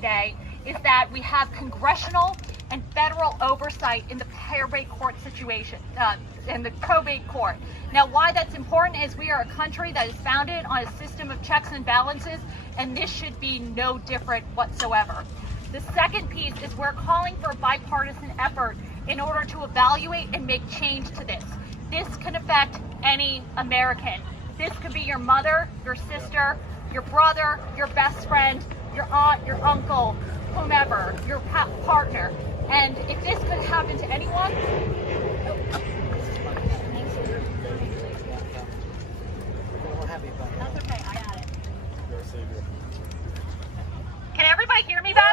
today is that we have congressional and federal oversight in the probate court situation, in the probate court. Now, why that's important is we are a country that is founded on a system of checks and balances, and this should be no different whatsoever. The second piece is we're calling for a bipartisan effort in order to evaluate and make change to this. This can affect any American. This could be your mother, your sister, your brother, your best friend, your aunt, your uncle, whomever, your partner. And if this could happen to anyone, that's okay, I got it. Can everybody hear me better?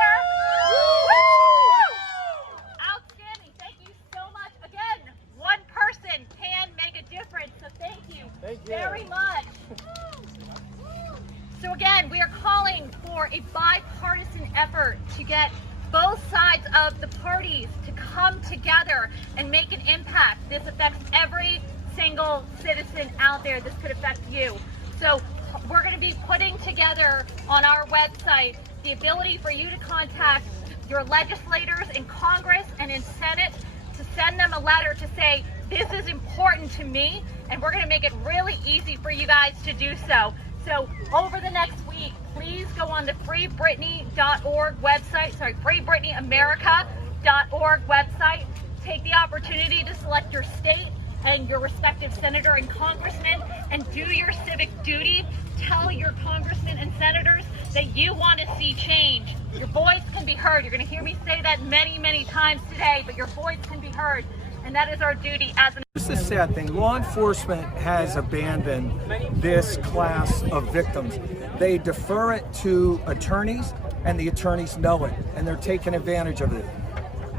Outstanding, thank you so much. Again, one person can make a difference, so thank you very much. So again, we are calling for a bipartisan effort to get both sides of the parties to come together and make an impact. This affects every single citizen out there. This could affect you. So we're going to be putting together on our website the ability for you to contact your legislators in Congress and in Senate to send them a letter to say, this is important to me, and we're going to make it really easy for you guys to do so. So over the next week, please go on the freebritney.org website, freebritneyamerica.org website. Take the opportunity to select your state and your respective senator and congressman and do your civic duty. Tell your congressmen and senators that you want to see change. Your voice can be heard. You're going to hear me say that many, many times today, but your voice can be heard. And that is our duty as an... This is the sad thing. Law enforcement has abandoned this class of victims. They defer it to attorneys, and the attorneys know it, and they're taking advantage of it.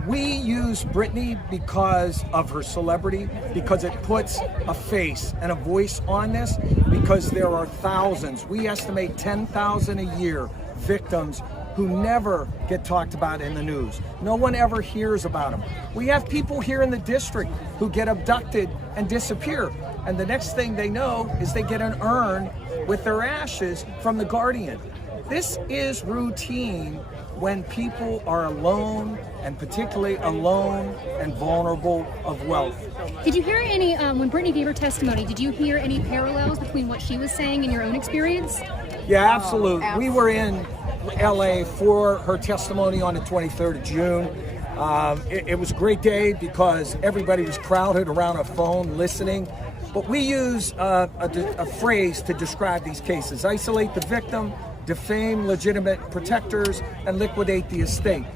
We use Britney because of her celebrity, because it puts a face and a voice on this, because there are thousands, we estimate 10,000 a year, victims who never get talked about in the news. No one ever hears about them. We have people here in the district who get abducted and disappear. And the next thing they know is they get an urn with their ashes from the guardian. This is routine when people are alone, and particularly alone and vulnerable of wealth. Did you hear any, when Britney gave her testimony, did you hear any parallels between what she was saying and your own experience? Yeah, absolutely. We were in LA for her testimony on the 23rd of June. It was a great day because everybody was crowded around a phone listening. But we use a phrase to describe these cases: isolate the victim, defame legitimate protectors, and liquidate the estate.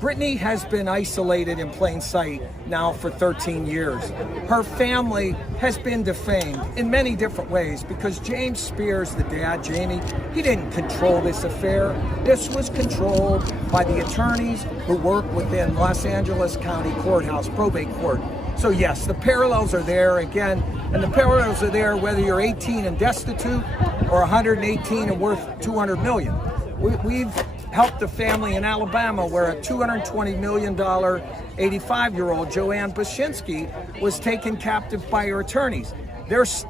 Britney has been isolated in plain sight now for 13 years. Her family has been defamed in many different ways because James Spears, the dad, Jamie, he didn't control this affair. This was controlled by the attorneys who work within Los Angeles County Courthouse, probate court. So yes, the parallels are there again, and the parallels are there whether you're 18 and destitute or 118 and worth $200 million. We've helped a family in Alabama where a $220 million 85-year-old Joanne Bashinsky was taken captive by her attorneys.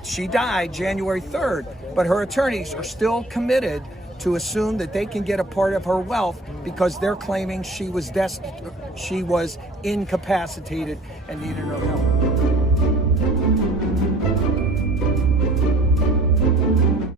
She died January 3rd, but her attorneys are still committed to assume that they can get a part of her wealth because they're claiming she was incapacitated and needed her help.